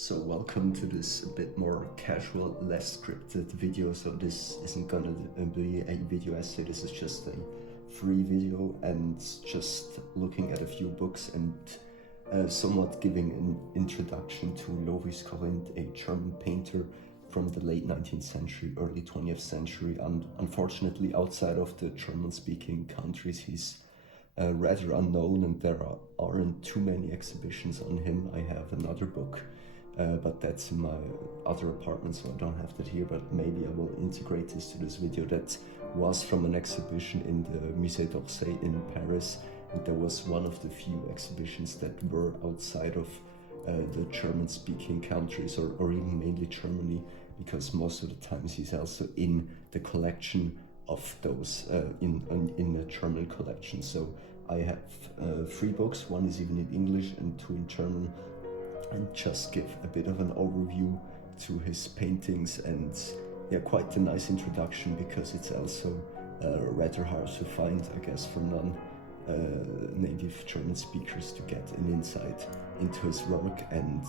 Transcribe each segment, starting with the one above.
So welcome to this a bit more casual, less scripted video. So this isn't gonna be a video essay, this is just a free video and just looking at a few books and somewhat giving an introduction to Lovis Corinth, a German painter from the late 19th century, early 20th century. And unfortunately, outside of the German-speaking countries, he's rather unknown and there aren't too many exhibitions on him. I have another book, but that's in my other apartment, so I don't have that here, but maybe I will integrate this to this video. That was from an exhibition in the Musée d'Orsay in Paris, and there was one of the few exhibitions that were outside of the German-speaking countries, or even mainly Germany, because most of the times he's also in the collection of those in the German collection. So I have 3 books, one is even in English and 2 in German, and just give a bit of an overview to his paintings. And yeah, quite a nice introduction, because it's also rather hard to find, I guess, for non-native German speakers to get an insight into his work. And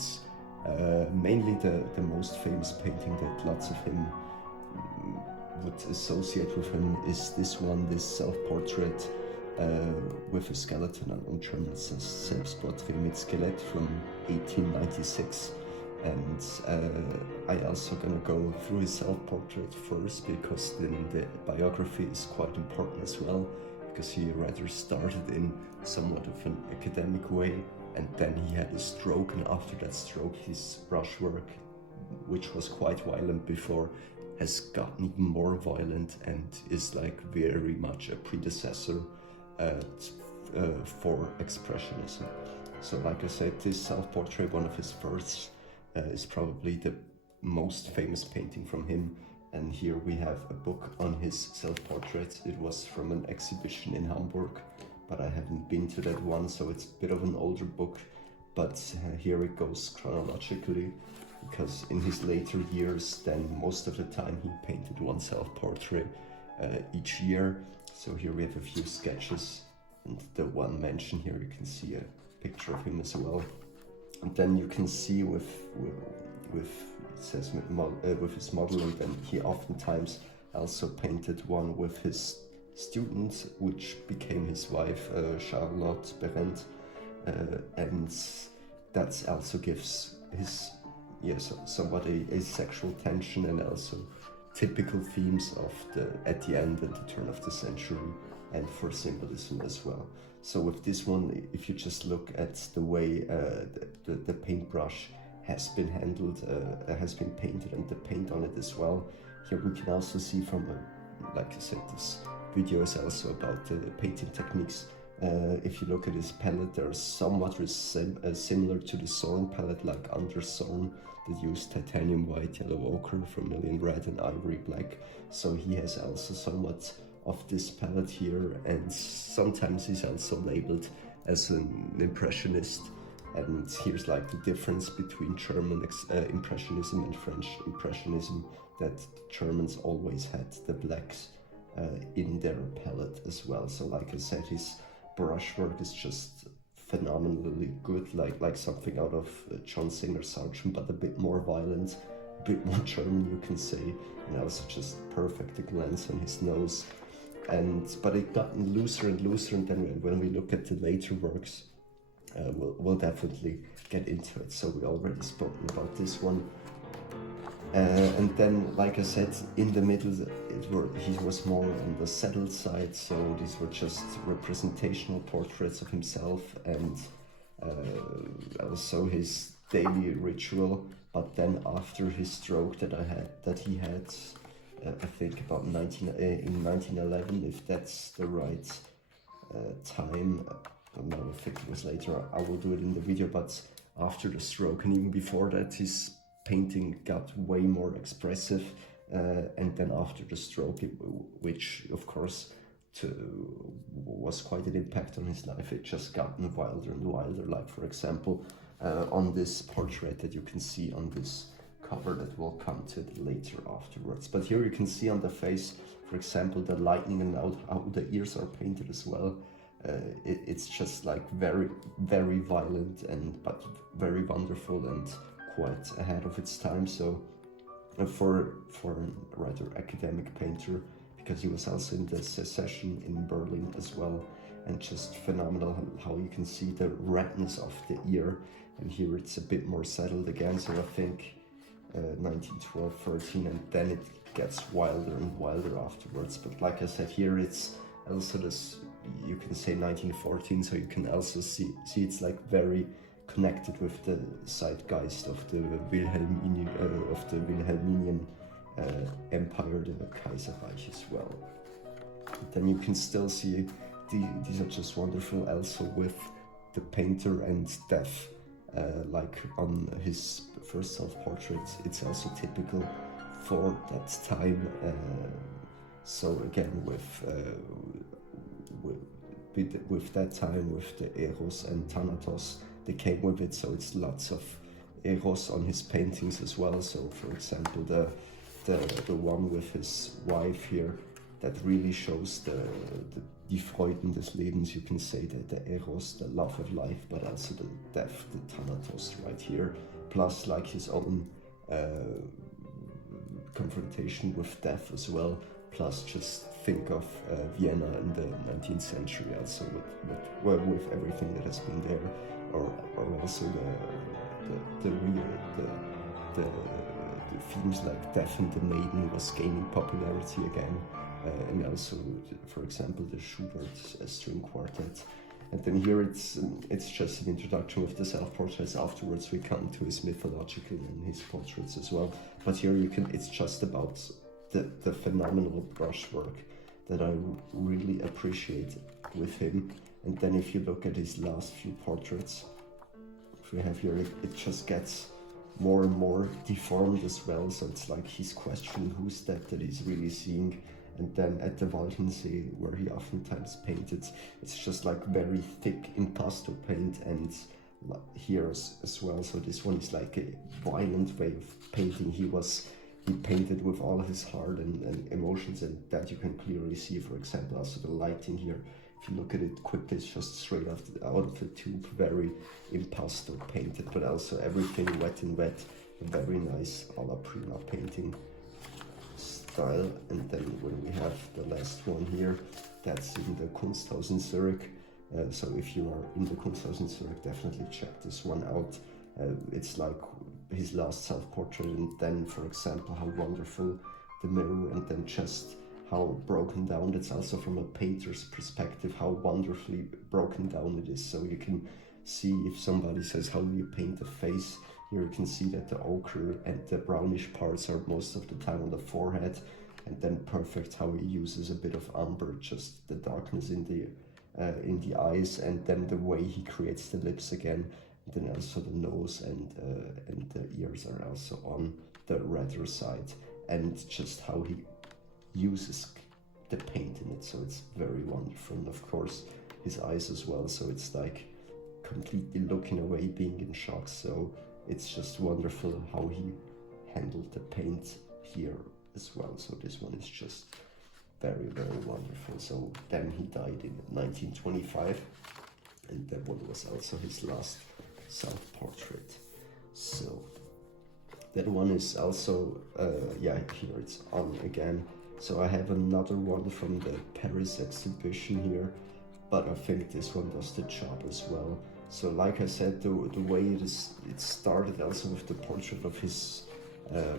mainly the most famous painting that lots of him would associate with him is this one, this self-portrait with a skeleton, on German Selbstporträt mit Skelett from 1896. And I also gonna go through his self-portrait first, because then the biography is quite important as well, because he rather started in somewhat of an academic way, and then he had a stroke, and after that stroke his brushwork, which was quite violent before, has gotten even more violent and is like very much a predecessor for expressionism. So like I said, this self-portrait, one of his first, is probably the most famous painting from him. And here we have a book on his self-portrait. It was from an exhibition in Hamburg, but I haven't been to that one, so it's a bit of an older book. But here it goes chronologically, because in his later years, then most of the time he painted one self-portrait each year. So here we have a few sketches, and the one mentioned here, you can see a picture of him as well. And then you can see with it says with his model, and then he oftentimes also painted one with his student, which became his wife, Charlotte Berendt, and that also gives his somewhat a sexual tension, and also typical themes of at the end and the turn of the century, and for symbolism as well. So with this one, if you just look at the way the paintbrush has been handled, has been painted, and the paint on it as well, here we can also see from, like I said, this video is also about the painting techniques. If you look at his palette, they're somewhat similar to the Zorn palette, like Under Zorn, that used titanium white, yellow ochre, vermilion red, and ivory black. So he has also somewhat of this palette here, and sometimes he's also labeled as an impressionist. And here's like the difference between German impressionism and French impressionism, that Germans always had the blacks in their palette as well. So like I said, his brushwork is just phenomenally good, like something out of John Singer Sargent, but a bit more violent, a bit more German, you can say, and also just perfect, the glance on his nose. But it got looser and looser, and then when we look at the later works, we'll definitely get into it. So we already spoken about this one. And then, like I said, in the middle, he was more on the settled side, so these were just representational portraits of himself, and also his daily ritual. But then after his stroke that he had, I think about in 1911, if that's the right time. I don't know if it was later, I will do it in the video, but after the stroke, and even before that, his painting got way more expressive, and then after the stroke, which of course was quite an impact on his life, it just gotten wilder and wilder. Like for example, on this portrait that you can see on this cover, that will come to it later afterwards. But here you can see on the face, for example, the lightning and how the ears are painted as well. It's just like very, very violent, but very wonderful and quite ahead of its time. So for a rather academic painter, because he was also in the Secession in Berlin as well, and just phenomenal how you can see the redness of the ear, and here it's a bit more settled again. So I think 1912, 13, and then it gets wilder and wilder afterwards. But like I said, here it's also this, you can say 1914, so you can also see it's like very connected with the zeitgeist of the Wilhelminian Empire, the Kaiserreich as well. Then you can still see these are just wonderful also with the painter and death. Like on his first self-portrait, it's also typical for that time. So again, with that time, with the Eros and Thanatos, they came with it. So it's lots of Eros on his paintings as well. So for example, the one with his wife here, that really shows die Freuden des Lebens, you can say, that the Eros, the love of life, but also the death, the Thanatos right here, plus like his own confrontation with death as well, plus just think of Vienna in the 19th century also with everything that has been there, or also the themes like Death and the Maiden was gaining popularity again. And also, for example, the Schubert string quartet. And then here it's just an introduction with the self-portraits. Afterwards we come to his mythological and his portraits as well. But here it's just about the phenomenal brushwork that I really appreciate with him. And then if you look at his last few portraits, if we have here, it just gets more and more deformed as well. So it's like he's questioning who's that he's really seeing. And then at the Waldensee, where he oftentimes painted, it's just like very thick impasto paint, and here as well. So this one is like a violent way of painting. He painted with all his heart and emotions, and that you can clearly see. For example, also the lighting here. If you look at it quickly, it's just straight out of the tube, very impasto painted, but also everything wet in wet, a very nice alla prima painting style. And then when we have the last one here, that's in the Kunsthaus in Zurich. So if you are in the Kunsthaus in Zurich, definitely check this one out. It's like his last self-portrait, and then, for example, how wonderful the mirror, and then just how broken down. It's also from a painter's perspective, how wonderfully broken down it is. So you can see, if somebody says, how do you paint a face? Here you can see that the ochre and the brownish parts are most of the time on the forehead, and then perfect how he uses a bit of umber, just the darkness in the eyes, and then the way he creates the lips again. And then also the nose and the ears are also on the redder side, and just how he uses the paint in it. So it's very wonderful, and of course his eyes as well. So it's like completely looking away, being in shock. So it's just wonderful how he handled the paint here as well. So this one is just very, very wonderful. So then he died in 1925, and that one was also his last self-portrait. So that one is also, here it's on again. So I have another one from the Paris exhibition here, but I think this one does the job as well. So like I said, the way it started also with the portrait of his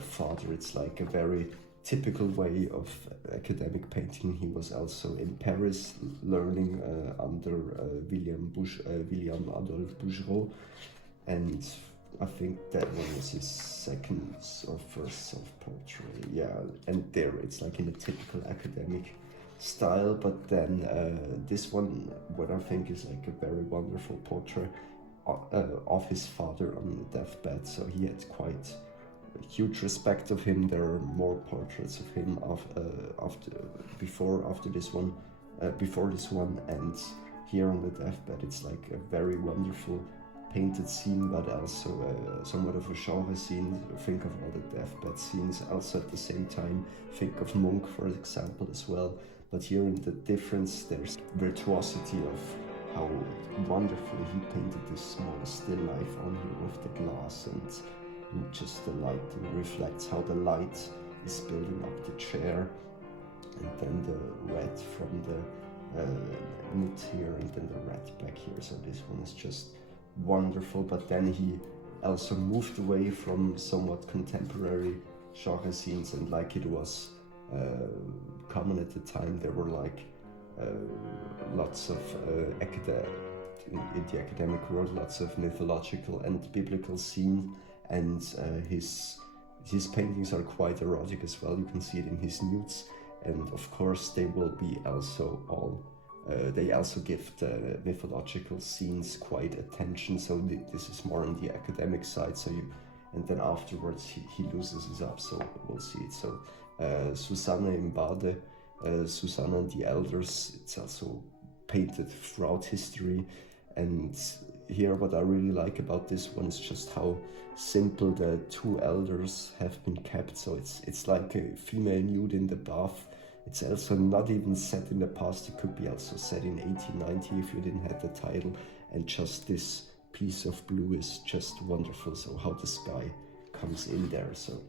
father. It's like a very typical way of academic painting. He was also in Paris learning under William Adolphe Bouguereau, and I think that one was his second or first self-portrait. Yeah, and there it's like in a typical academic style. But then this one, what I think is like a very wonderful portrait of his father on the deathbed. So he had quite a huge respect of him. There are more portraits of him before this one, and here on the deathbed, it's like a very wonderful painted scene, but also somewhat of a genre scene. Think of all the deathbed scenes. Also at the same time, think of Munch, for example, as well. But here in the difference, there's virtuosity of how wonderfully he painted this small still life on here with the glass, and and just the light reflects how the light is building up the chair, and then the red from the knit here, and then the red back here. So this one is just wonderful. But then he also moved away from somewhat contemporary genre scenes, and like it was common at the time, there were like lots of in the academic world, lots of mythological and biblical scenes, and his paintings are quite erotic as well. You can see it in his nudes, and of course they will be also all they also give the mythological scenes quite attention, so this is more on the academic side. So and then afterwards he loses it up, so we'll see it. So Susanna im Bade, Susanna and the Elders, it's also painted throughout history. And here what I really like about this one is just how simple the two elders have been kept. So it's like a female nude in the bath. It's also not even set in the past. It could be also set in 1890 if you didn't have the title. And just this piece of blue is just wonderful. So how the sky comes in there. So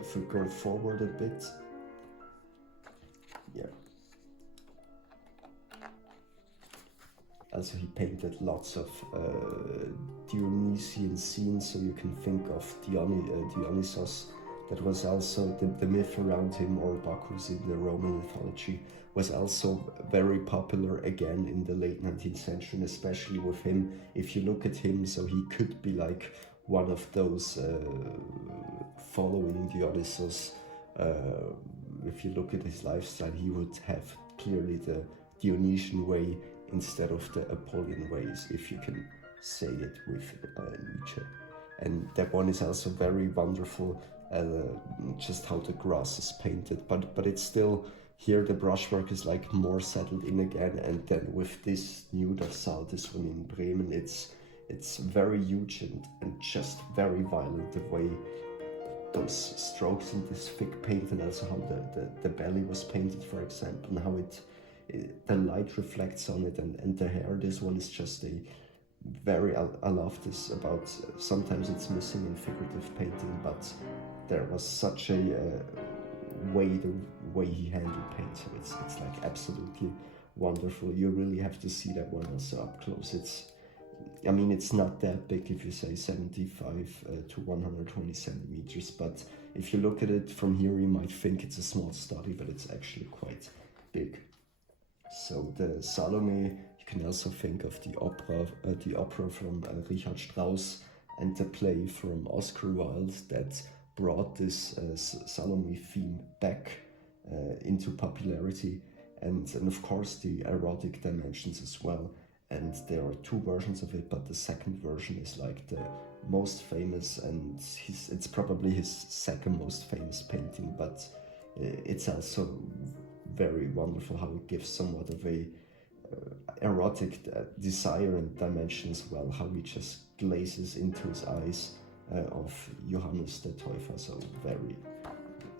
if we go forward a bit, yeah. Also he painted lots of Dionysian scenes, so you can think of Dionysos. That was also the myth around him, or Bacchus in the Roman mythology, was also very popular again in the late 19th century, and especially with him. If you look at him, so he could be like one of those following Dionysos. If you look at his lifestyle, he would have clearly the Dionysian way instead of the Apollyon ways, if you can say it with Nietzsche. And that one is also very wonderful, just how the grass is painted, but it's still, here the brushwork is like more settled in again. And then with this nude of Saal, this one in Bremen, it's very huge and just very violent, the way those strokes in this thick paint, and also how the belly was painted, for example, and how the light reflects on it, and the hair. This one is just a very, I love this about, sometimes it's missing in figurative painting, but there was such a the way he handled paint, so it's like absolutely wonderful. You really have to see that one also up close. I mean, it's not that big if you say 75 to 120 centimeters, but if you look at it from here, you might think it's a small study, but it's actually quite big. So the Salome, you can also think of the opera from Richard Strauss, and the play from Oscar Wilde that brought this Salome theme back into popularity, and of course the erotic dimensions as well. And there are two versions of it, but the second version is like the most famous, and it's probably his second most famous painting, but it's also very wonderful how it gives somewhat of a erotic desire and dimension as well, how he just glazes into his eyes of Johannes the Täufer. So very,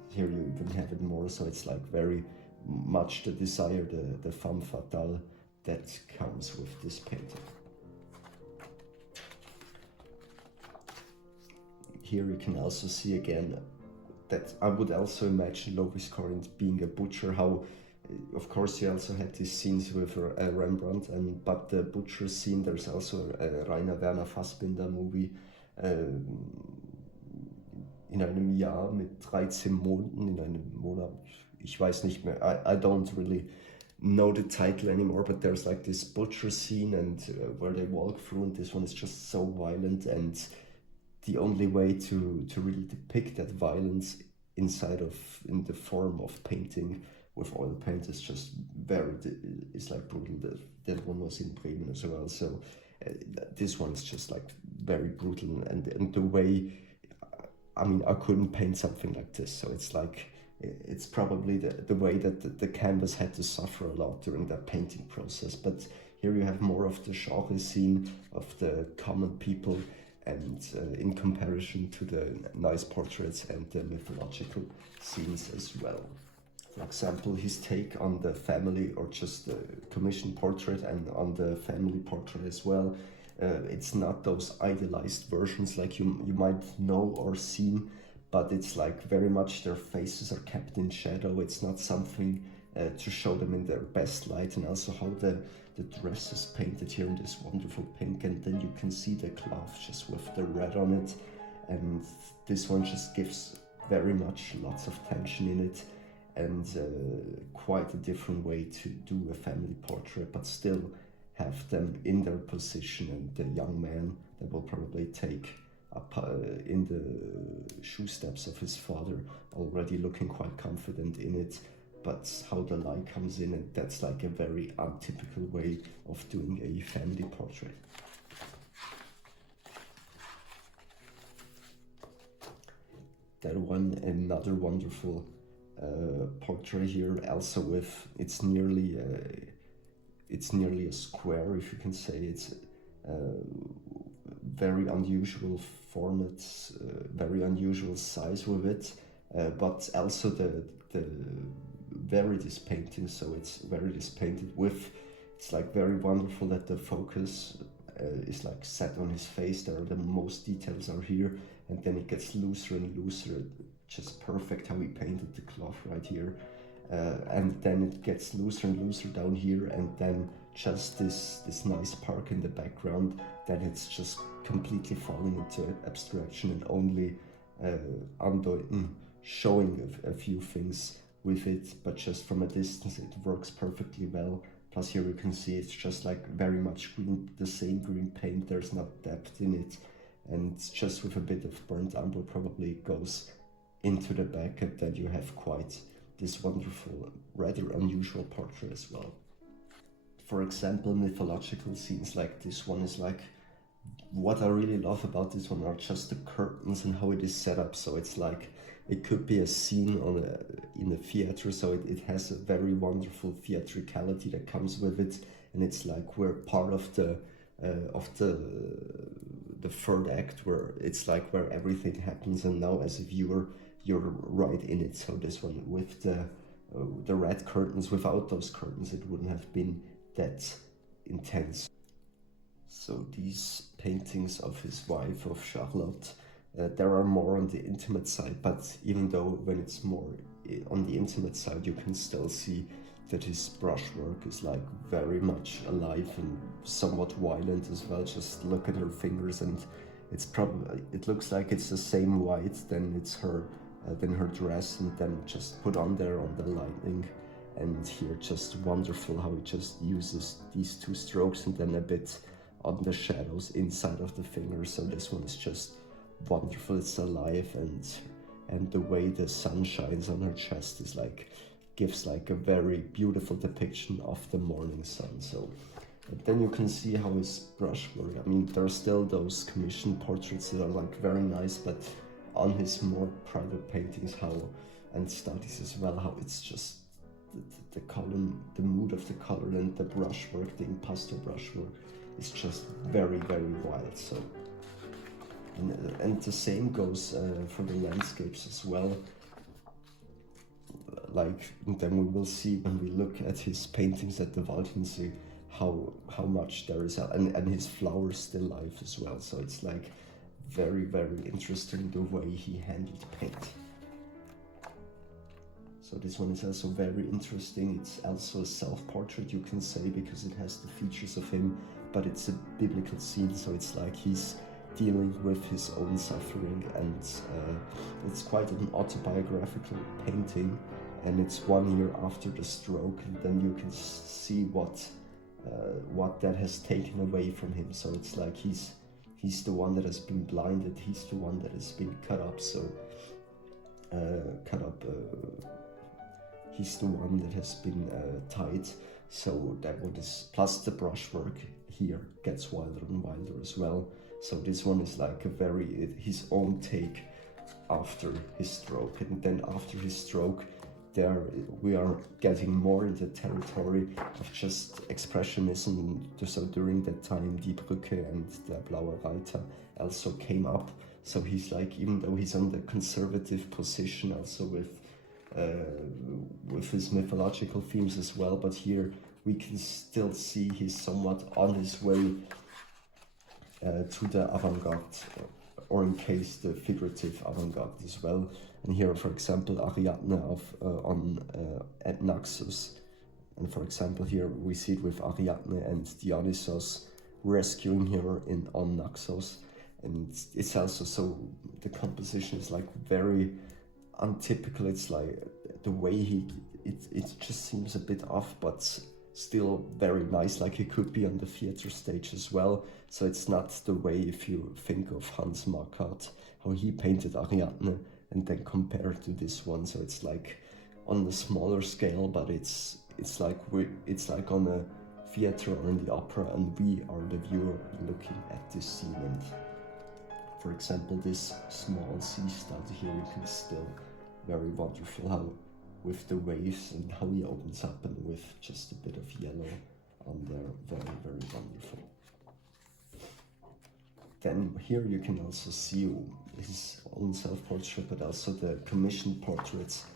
here you even have it more, so it's like very much the desire, the femme fatale that comes with this painting. Here you can also see again that I would also imagine Lovis Corinth being a butcher, how of course he also had these scenes with Rembrandt, but the butcher scene, there's also a Rainer Werner Fassbinder movie, in einem Jahr mit 13 Monden, in einem Monat, ich weiß nicht mehr, I don't really know the title anymore, but there's like this butcher scene, and where they walk through, and this one is just so violent, and the only way to really depict that violence in the form of painting with oil paint is just it's like brutal. That one was in Bremen as well, so this one is just like very brutal, and the way, I mean, I couldn't paint something like this, so it's like, it's probably the way that the canvas had to suffer a lot during that painting process. But here you have more of the genre scene of the common people, and in comparison to the nice portraits and the mythological scenes as well. For example, his take on the family, or just the commissioned portrait, and on the family portrait as well. It's not those idealized versions like you might know or seen, but it's like very much their faces are kept in shadow. It's not something to show them in their best light. And also how the dress is painted here in this wonderful pink, and then you can see the cloth just with the red on it, and this one just gives very much lots of tension in it, and quite a different way to do a family portrait, but still have them in their position, and the young man that will probably take up in the shoe steps of his father, already looking quite confident in it. But how the light comes in, and that's like a very untypical way of doing a family portrait. That one, another wonderful portrait here, also with it's nearly a square, if you can say. It's very unusual format, very unusual size with it, but also the Veritas painting, so it's Veritas painted with, it's like very wonderful that the focus is like set on his face. There are the most details are here, and then it gets looser and looser, just perfect how he painted the cloth right here, and then it gets looser and looser down here, and then just this nice park in the background, then it's just completely falling into abstraction and only showing a few things with it, but just from a distance it works perfectly well. Plus here you can see it's just like very much green, the same green paint, there's not depth in it, and just with a bit of burnt umber probably goes into the back, and then you have quite this wonderful, rather unusual portrait as well. For example, mythological scenes like this one is like, what I really love about this one are just the curtains and how it is set up. So it's like, it could be a scene in a theater, so it has a very wonderful theatricality that comes with it, and it's like we're part of the third act, where it's like where everything happens, and now as a viewer you're right in it. So this one with the red curtains, without those curtains it wouldn't have been that intense. So these paintings of his wife, of Charlotte, there are more on the intimate side, but even though when it's more on the intimate side, you can still see that his brushwork is like very much alive and somewhat violent as well. Just look at her fingers, and it's probably, it looks like it's the same white than it's her than her dress, and then just put on there on the lighting. And here just wonderful how he just uses these two strokes and then a bit on the shadows inside of the fingers. So this one is just wonderful, it's alive, and the way the sun shines on her chest is like, gives like a very beautiful depiction of the morning sun. So then you can see how his brushwork, I mean, there are still those commissioned portraits that are like very nice, but on his more private paintings, how, and studies as well, how it's just the color, the mood of the color, and the brushwork, the impasto brushwork is just very, very wild. So and the same goes for the landscapes as well. Like, then we will see when we look at his paintings at the Walchensee how much there is, and his flowers still live as well. So it's like very, very interesting the way he handled paint. So this one is also very interesting. It's also a self-portrait, you can say, because it has the features of him, but it's a biblical scene, so it's like he's dealing with his own suffering, and it's quite an autobiographical painting, and it's 1 year after the stroke, and then you can see what that has taken away from him. So it's like he's the one that has been blinded, he's the one that has been cut up, so he's the one that has been tied. So that one is, plus the brushwork here gets wilder and wilder as well. So this one is like a very, his own take after his stroke. And then after his stroke, there we are getting more in the territory of just expressionism. So during that time, Die Brücke and the Blaue Reiter also came up. So he's like, even though he's on the conservative position also with his mythological themes as well, but here we can still see he's somewhat on his way to the avant-garde, or in case the figurative avant-garde as well. And here, for example, Ariadne at Naxos. And for example, here we see it with Ariadne and Dionysos rescuing her on Naxos. And it's also so, the composition is like very untypical. It's like the way it just seems a bit off, but still very nice, like it could be on the theater stage as well. So it's not the way, if you think of Hans Marquardt, how he painted Ariadne and then compare to this one. So it's like on the smaller scale, but it's like on a theater or in the opera, and we are the viewer looking at this scene. And for example, this small sea stud here, you can still very wonderful how with the waves and how he opens up, and with just a bit of yellow on there, very, very wonderful. Then here you can also see his own self-portrait, but also the commissioned portraits.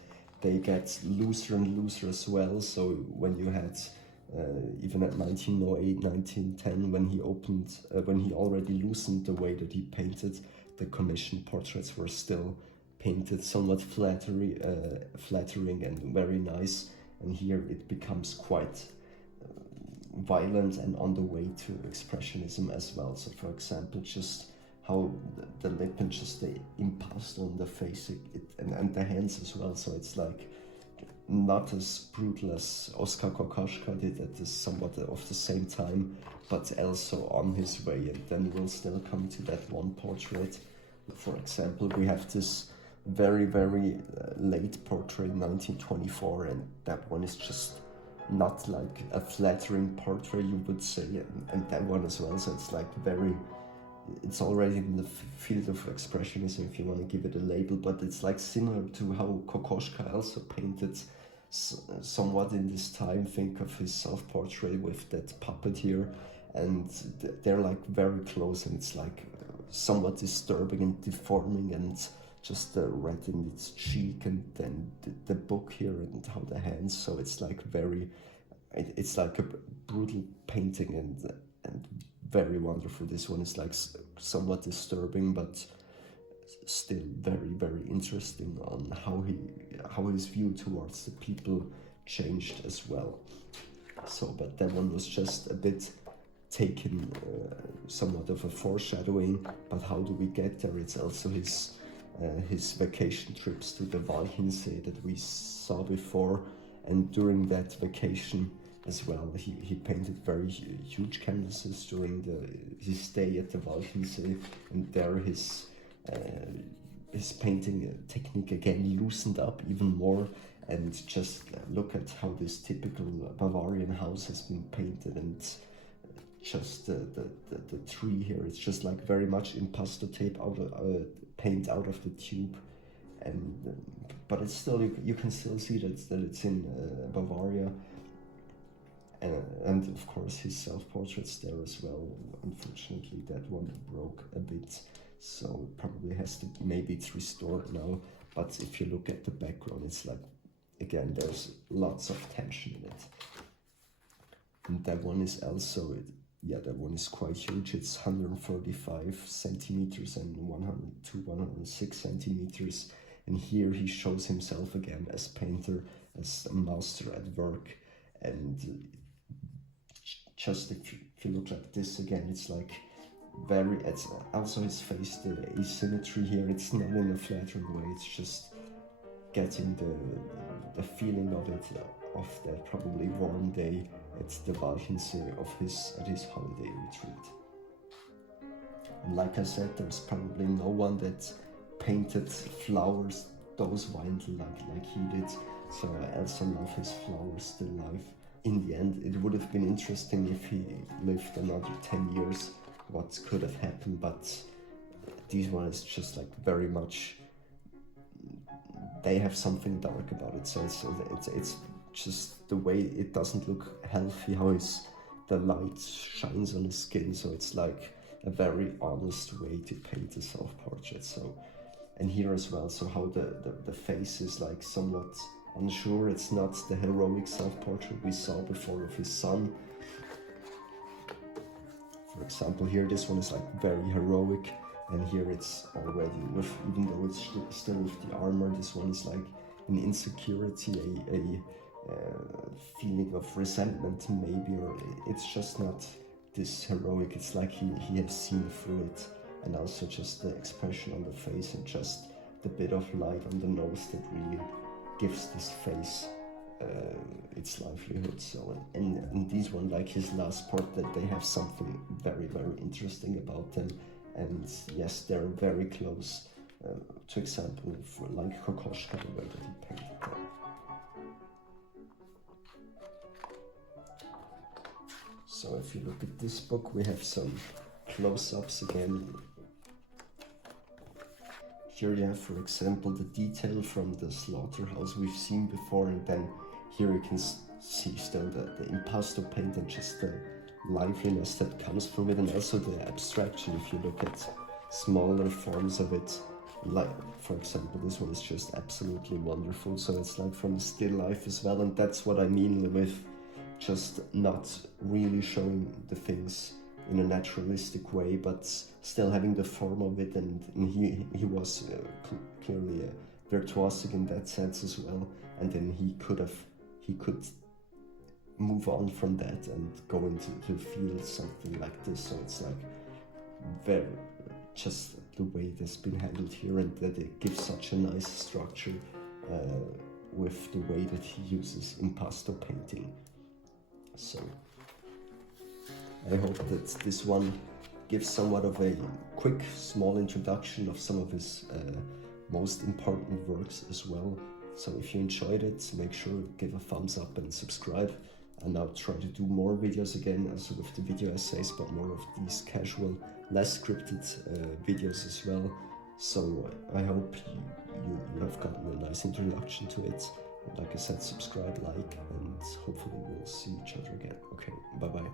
They get looser and looser as well. So when you had, even at 1908, 1910, when he already loosened the way that he painted, the commissioned portraits were still painted somewhat flattering and very nice. And here it becomes quite violent and on the way to expressionism as well. So for example, just how the lip and just the impasto on the face and the hands as well. So it's like not as brutal as Oskar Kokoschka did at this somewhat of the same time, but also on his way. And then we'll still come to that one portrait. For example, we have this very, very late portrait, 1924, and that one is just not like a flattering portrait, you would say, and that one as well. So it's like it's already in the field of expressionism, if you want to give it a label, but it's like similar to how Kokoschka also painted somewhat in this time. Think of his self-portrait with that puppet here, and they're like very close, and it's like somewhat disturbing and deforming, and just the red in its cheek, and then the book here and how the hands. So it's like it's like a brutal painting and very wonderful. This one is like somewhat disturbing, but still very, very interesting on how his view towards the people changed as well. So, but that one was just a bit taken, somewhat of a foreshadowing. But how do we get there? It's also his vacation trips to the Walchensee that we saw before, and during that vacation as well, he painted very huge canvases during his stay at the Walchensee, and there his painting technique again loosened up even more. And just look at how this typical Bavarian house has been painted, and just the tree here, it's just like very much impasto tape paint out of the tube, and but it's still, you can still see that it's in Bavaria. And of course his self-portraits there as well. Unfortunately that one broke a bit, so probably has to, maybe it's restored now. But if you look at the background, it's like, again, there's lots of tension in it. And that one is also, that one is quite huge. It's 135 centimeters and 100 to 106 centimeters. And here he shows himself again as painter, as a master at work. And just if you look at this again, it's like it's also his face, the asymmetry here, it's not in a flattering way, it's just getting the feeling of it, of that probably warm day at the Walchensee at his holiday retreat. And like I said, there's probably no one that painted flowers those violently like he did. So I also love his flowers still life. In the end, it would have been interesting if he lived another 10 years, what could have happened, but these ones just like very much, they have something dark about it. So it's just the way it doesn't look healthy, how the light shines on his skin. So it's like a very honest way to paint a self-portrait. So, and here as well, so how the face is like somewhat unsure. It's not the heroic self-portrait we saw before of his son. For example, here this one is like very heroic, and here it's already with, even though it's still with the armor, this one is like an insecurity, a feeling of resentment maybe, or it's just not this heroic. It's like he has seen through it, and also just the expression on the face and just the bit of light on the nose that really gives this face its livelihood. So, and these one, like his last portrait, they have something very, very interesting about them, and yes, they're very close to example for like Kokoschka, the way that he painted them. So if you look at this book, we have some close-ups again. Here you have, for example, the detail from the slaughterhouse we've seen before, and then here you can see still the impasto paint and just the liveliness that comes from it, and also the abstraction if you look at smaller forms of it. Like, for example, this one is just absolutely wonderful. So it's like from still life as well, and that's what I mean with just not really showing the things in a naturalistic way, but still having the form of it, and he was clearly virtuosic in that sense as well, and then he could move on from that and go into to feel something like this. So it's like very just the way that's been handled here, and that it gives such a nice structure with the way that he uses impasto painting. So I hope that this one gives somewhat of a quick, small introduction of some of his most important works as well. So if you enjoyed it, make sure to give a thumbs up and subscribe. And I'll try to do more videos again, also with the video essays, but more of these casual, less scripted videos as well. So I hope you have gotten a nice introduction to it. And like I said, subscribe, like, and hopefully we'll see each other again. Okay, bye-bye.